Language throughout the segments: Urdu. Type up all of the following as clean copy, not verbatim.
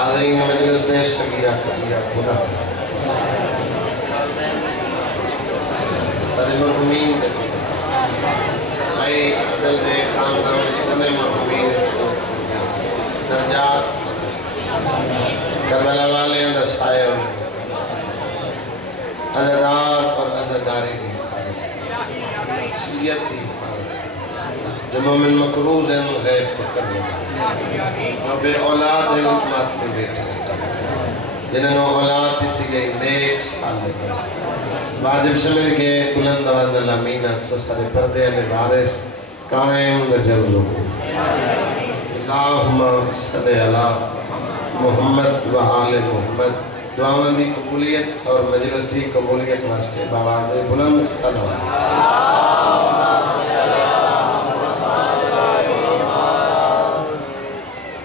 حاضرین مجلس نے صغیرہ کبیرہ گناہ سارے مرحومین بھائی عدل دے خاندان اتنے مرحومین درجات کربلا والے دسائے عزدار اور عزداری دی سیت دی جو مومن مقروض ہیں غیب کو کرنے جو بے اولاد ہیں اتمات میں بیٹھے جنہوں نے اولاد دیتی گئی نیک صالح واجب سمجھ کے بلند آواز اللہ مینت سو سارے پردے میں بارس قائم نجل ظہور اللہم صلی اللہ محمد و آل محمد دعاویں دی قبولیت اور مجلس دی قبولیت واسطے باواز بلند صلوات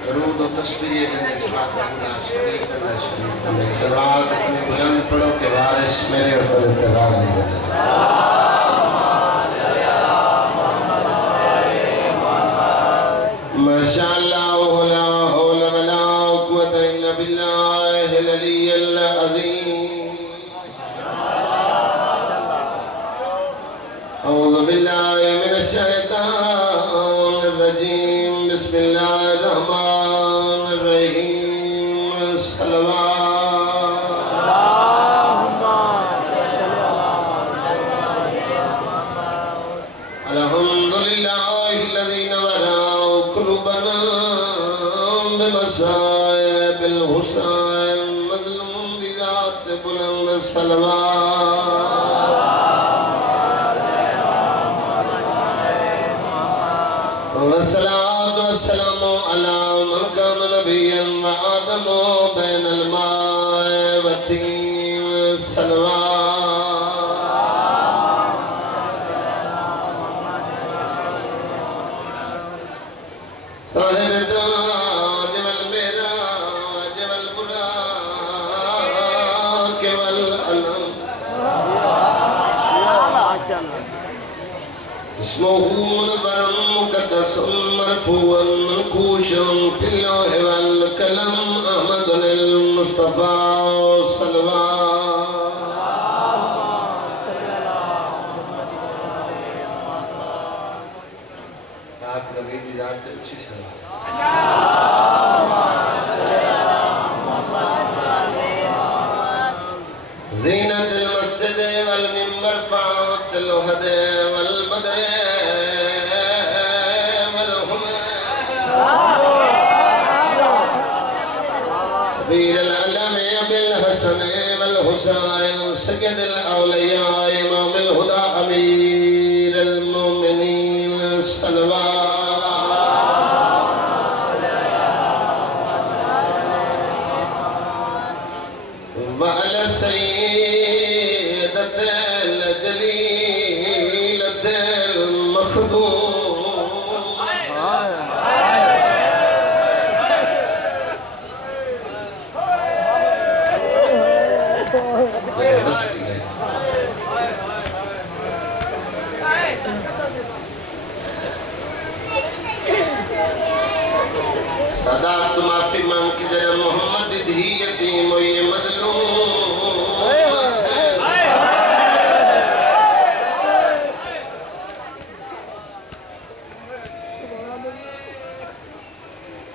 درود و تسبیح جنہیں سبات اللہ شریف اللہ شریف اللہ صلوات اپنی بلند پڑھو کہ وارث میرے اور طرف راضی بنے ماشاءاللہ لا حول ولا قوة الا باللہ العلی العظیم اعوذ باللہ من الشیطان الرجیم بسم اللہ الرحمن الرحیم صلوات بمصائب الحسین مظلوم دی ذات بلند صلوات والصلاة والسلام على من كان نبيا وآدم بين الماء والطين صلوات صاحب تاج والمعراج والبراق والعلم اسمه منبر مقدس مرفوع منقوش في اللوح والقلم احمد المصطفى صلوات پاک نبی کی ذات اچھی صلوات زینت المسجد والمنبر فاوت الوحد والبدر بیر العلم بالحسن والحسین سید الاولیاء امام الہدا امیر المومنین صلوات وعلى سيدة الجليلة المخدوم صدات ما في من كجر محمد دھی یتیم و یہ مظلوم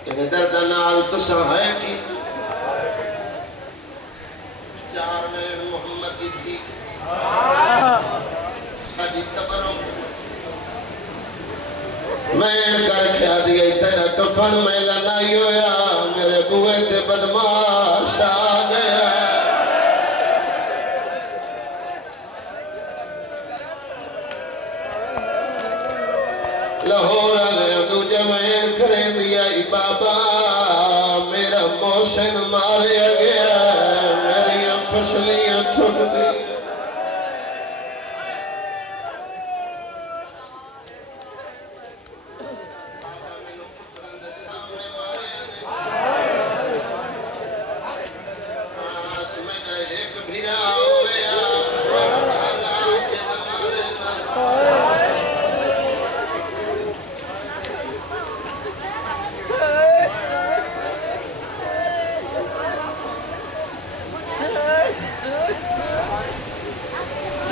کہ درد نال تو سہائے کی چار میں محمد دھی شاجی تبروں میں کر کیا دیا تیرا کفن میں لنائی ہویا میرے بوئے تے بدماش آ گیا لاہور آلے دوجہ میں کرے دیا بابا میرا موشن ماریا گیا میری پسلیاں چھوٹ گئی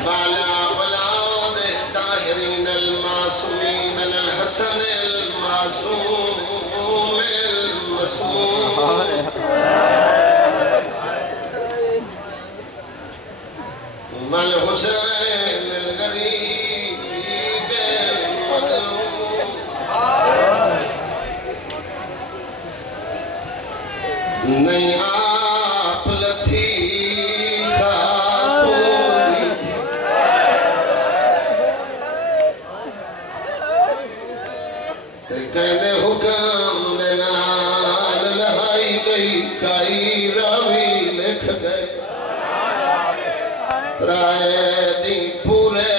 بالا اولاد الطاہرین المعصومین الحسن المعصوم المسموم والحسین الغریب المظلوم نہیں آپ لتھی کہنے حکم نال لہائی گئی کائی راوی لکھ گئے رائے دی پورے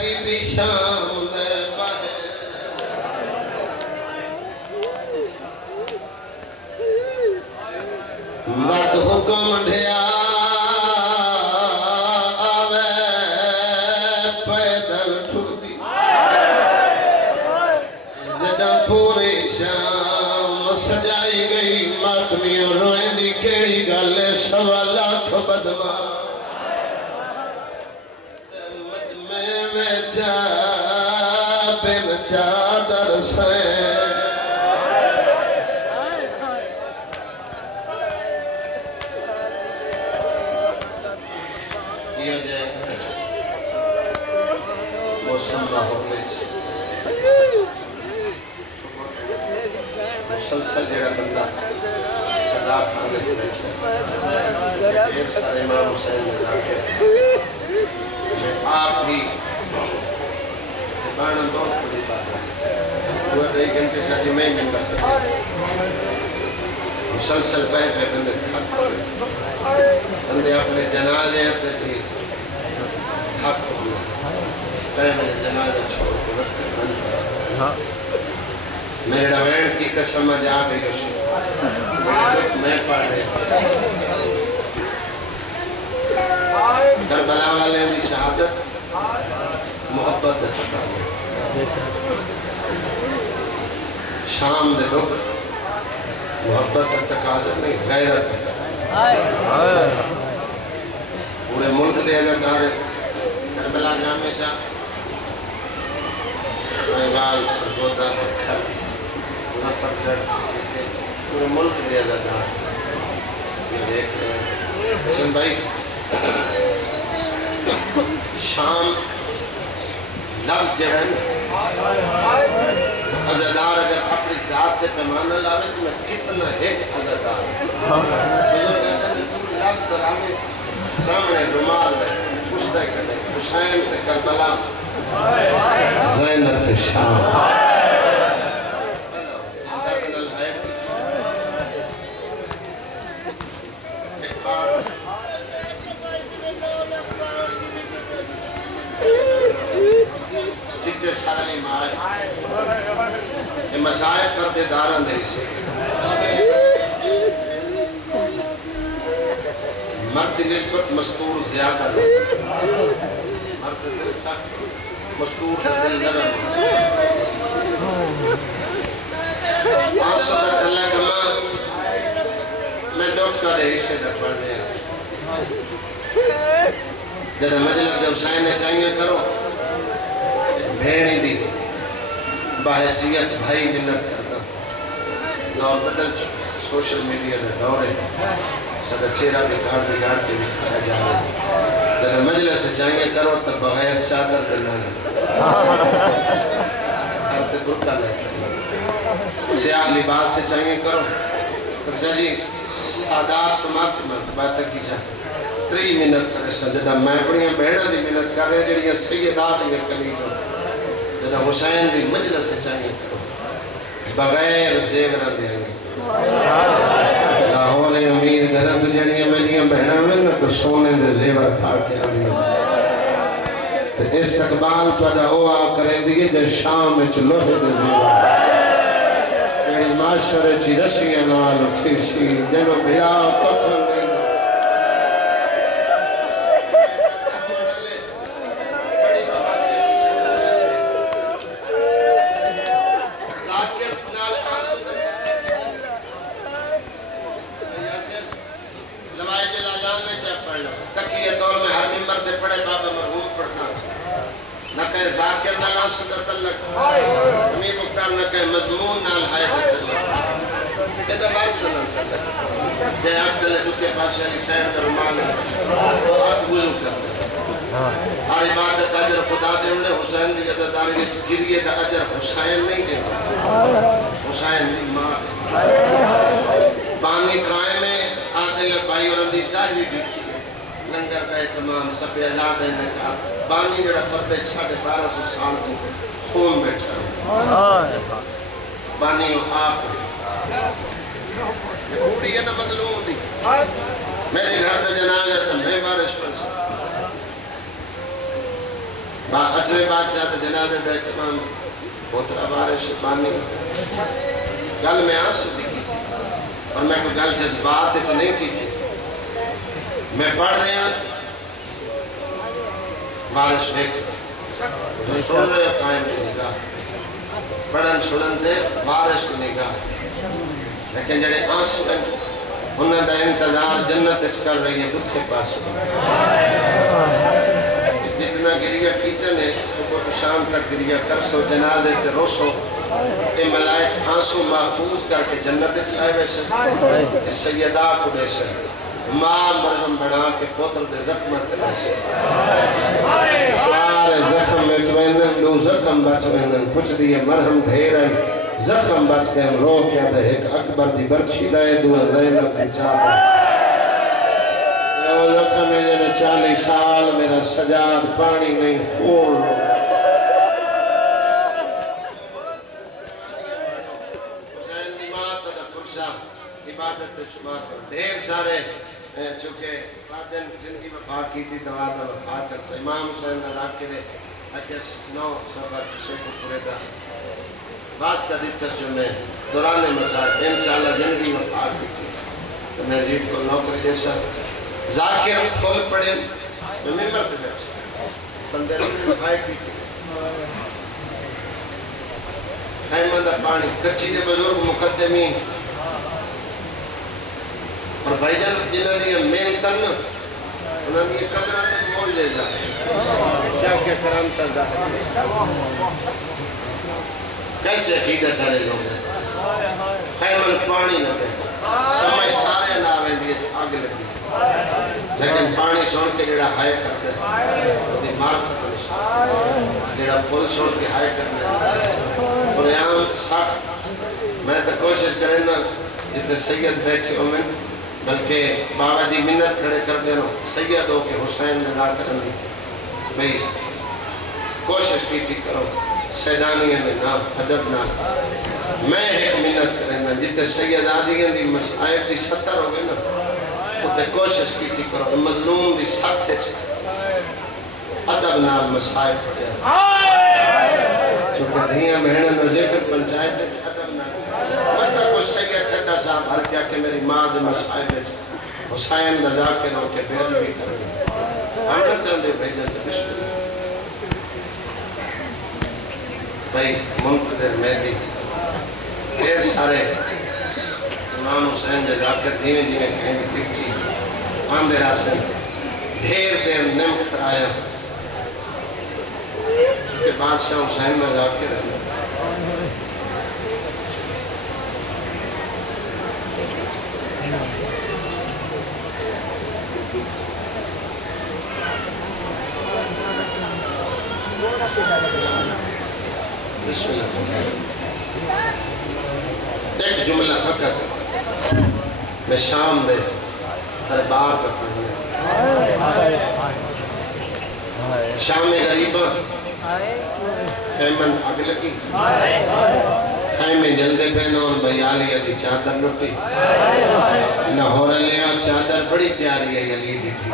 بی بی شام دے باہے مد حکم ڈھیا آوے پیدل ٹھک دی پوری شام سجائی گئی ماتمیاں روئیں دی کیڑی گالے سوا لاکھ بدما مجمع میں جا بن چادر سے یہ جائے موسم باہر مسلسل جڑا بندہ قضا کھانے کے بیٹھے دیر سارے امام حسین میں جاکے میں آپ بھی بانا بہت بڑی بات ہے وہ ایک گھنٹے شاہی میں ہی ممبر کرتے مسلسل پہ بندے تھک بندے اپنے جنازے تے بھی تھک ہوئے میرے جنازے چھوڑ کے وقت بند میرے ڈوین کی قسم جا گئی اسی میں پڑھ رہے کربلا والے دی شہادت محبت دے تقاضے شام دے لوگ محبت دے تقاضے نہیں غیرت دے تقاضے پورے ملک دے اجازت کربلا جامع شاہ بال سرگودا پتھر نفر جڑ پورے ملک دے ازادار یہ دیکھ رہے ہیں حسین بھائی شام لفظ جڑا ہے ازادار اگر اپنی ذات کے پیمانہ لاوے تو میں کتنا ایک ازادار بزرگ کہتے ہیں تو لفظ درانے سامنے رومال ہے پشتے کرے حسین تے کربلا زینت شام جتے سارے مائے یہ مسائب کرتے دارن دے سے مرد نسبت مستور زیادہ مرد دل سخت مستور دل نرم صدق اللہ کما میں ڈوٹ کر رہے سے در پڑھ رہے ہیں جب مجلس حسین نے چاہیے کرو بھیڑی دی باحثیت بھائی منت کرتا دور بدل چکے سوشل میڈیا میں دورے سادہ چہرہ بگاڑ کے بھی کھایا جا رہے جب مجلس سے چاہیے کرو تب بغیر چادر کرنا ہے سر تے برکا لے سیاہ لباس سے چاہیے کرو پرچہ جی سادات معافی مانت بات کی جا 3 منٹ کرے سجدہ میں بڑیاں بیڑا دی منت کر رہے جڑیاں سیدات میں کلیل ہو جدہ حسین دی مجلس سے چاہیے کرو بغیر زیورہ دیں گے لاہور امیر گھرہ تو جڑیاں میریاں بہنہ میں تو سونے دے زیور کھا کے آنی تو استقبال تو ادا ہوا کریں دیئے جے شام میں چلوہے دے زیور جڑی معاشرے چی رسیاں نال اٹھی سی جنو بھیا پتھر دے پڑھ لو تقیہ دور میں ہر ممبر سے پڑھے بابا مرحوم پڑھتا نہ کہے ذاکر نہ لاسدہ تلک امیر مختار نہ کہے مضمون نال ہائے تلک کہتا بار سنن تلک کہ آگ دلے دکھے پاسے علی سین در مال وہ آگ وضو کرتے ہر عبادت اجر خدا دے انہیں حسین دی عزتداری نے گریے دا اجر حسین نہیں دے حسین دی ماں بانی قائم ہے عادل بھائی اور اندی ظاہری دیکھی ہے لنگر دے تمام سب ازاد ہے نے کہا بانی جڑا پردے 1250 سال کو خون بیٹھا بانی آپ یہ بوڑی ہے نا مظلوم دی میرے گھر دے جنازہ تو میں بارش پر سا اجرے بادشاہ دے جنازے دے تمام بہترہ بارش بانی گل میں آنسو بھی کی تھی اور میں کوئی گل جذبات سے نہیں کی تھی میں پڑھ رہا بارش دیکھ جو سن رہے قائم کی نگاہ پڑھن سنن دے بارش کی نگاہ لیکن جڑے آنسو ہیں انہوں دا انتظار جنت اس کر رہی ہے دکھ کے پاس جتنا گریہ کیتے نے صبح و شام تک گریہ کر سو جنازے تے روسو اے ملائک آنسو محفوظ کر کے جنت چلائے ویسے اس سیدہ کو ویسے ماں مرہم بنا کے پوتر دے زخمت ویسے سارے زخم میں توینن لو زخم بچ وینن کچھ دیئے مرہم دھیرن زخم بچ کے ہم رو کیا دے ایک اکبر دی برچی دائے دو زینب دی چاہتا اے زخم میں جنہ 40 سال میرا سجاد پانی نہیں کھول لو عبادت شمار کر دیر سارے چونکہ فاتن زندگی وفا کی تھی دوادہ وفا کر سا امام حسین اللہ کے لئے اکیس 9 سفر شیخ و پورے دا واسطہ دیتس جو میں دوران مساعد انشاءاللہ زندگی وفا کی تھی تو میں عزیز کو نوکر جیسا ذاکر کھول پڑے میں ممبر سے بیٹھا بندے رکھنے وفائی کی تھی خیمہ پانی کچھی دے بزرگ مقدمین اور بھائی جان جنہاں دیا مین تن انہاں دیا قبران دے مول لے جائے کیا کہ کرامتا ظاہر کیسے عقیدت کرے لوگ خیمن پانی نہ دے سمجھ سارے ناویں دیئے آگے لگی لیکن پانی سوڑ کے جڑا ہائے کرتے دی معرفت نشان جڑا پھول سوڑ کے ہائے کرتے اور یہاں سخت میں تو کوشش کریں نا جتنے سید بیٹھے ہوں میں بلکہ بابا جی منت کھڑے کر دے رہا سید ہو کے حسین ندا کرنے بھئی کوشش کی تھی کرو سیدانیہ میں نام حدب نام میں ایک منت کریں نا جتنے سید آدھیاں دی مسائب دی 70 ہو گئے نا اتنے کوشش کی تھی کرو مظلوم دی 7 ادب نام مسائب پڑے چونکہ دھیاں بہنیں نہ ذکر پنچایت دے ادب نام مطلب کوئی سید ٹھٹا صاحب ہر کیا کہ میری ماں دے مسائب ہے حسین ندا کے رو کے بیعت بھی کر گئے ہم نہ چاندے بھیجن دے بسم اللہ بھائی منتظر مہدی دیر سارے امام حسین دے ذاکر دیویں دیویں کہیں گے ٹکٹی آمد راسن دیر دیر نم کرایا کہ بادشاہ حسین میں ذاکر ہے بسم اللہ ایک جملہ فقط میں شام دے دربار کا پڑھنے شام غریبہ خیمن آگ لگی خیمے جلدے پہنون بیالی علی چادر لٹی لاہور لیا چادر بڑی پیاری ہے یلیدی تھی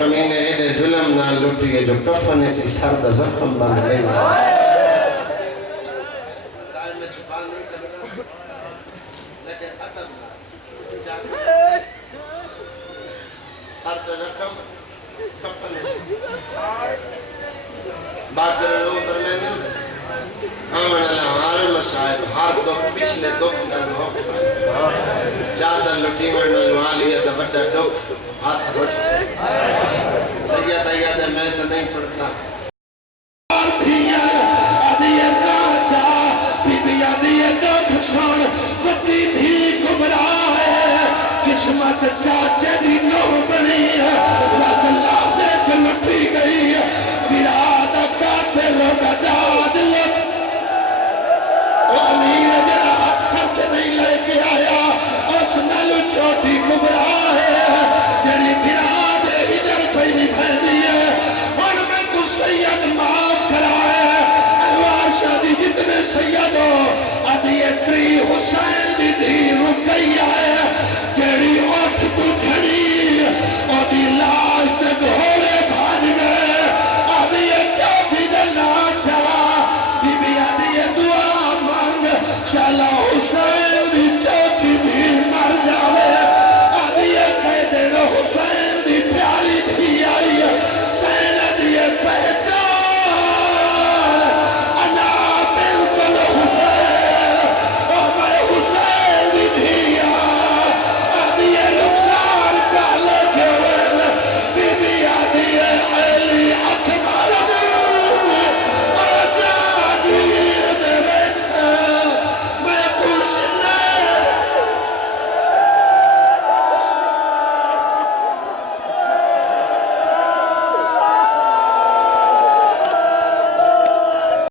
کمینے ایدے ظلم نہ لٹی ہے جو کفنے تھی سرد زخم بند نہیں ظاہر میں چھپا نہیں سکتا لیکن ادب نہ سرد زخم کفنے تھی بات کرنے لوگ پر میں نہیں آمن اللہ ہر مسائب ہر دکھ پچھلے دکھ نہ دکھ چادر لٹی میں نلوالی ہے تو بڑا دکھ ہاتھ ہو سید آیا میں تو نہیں پڑھتا قسمت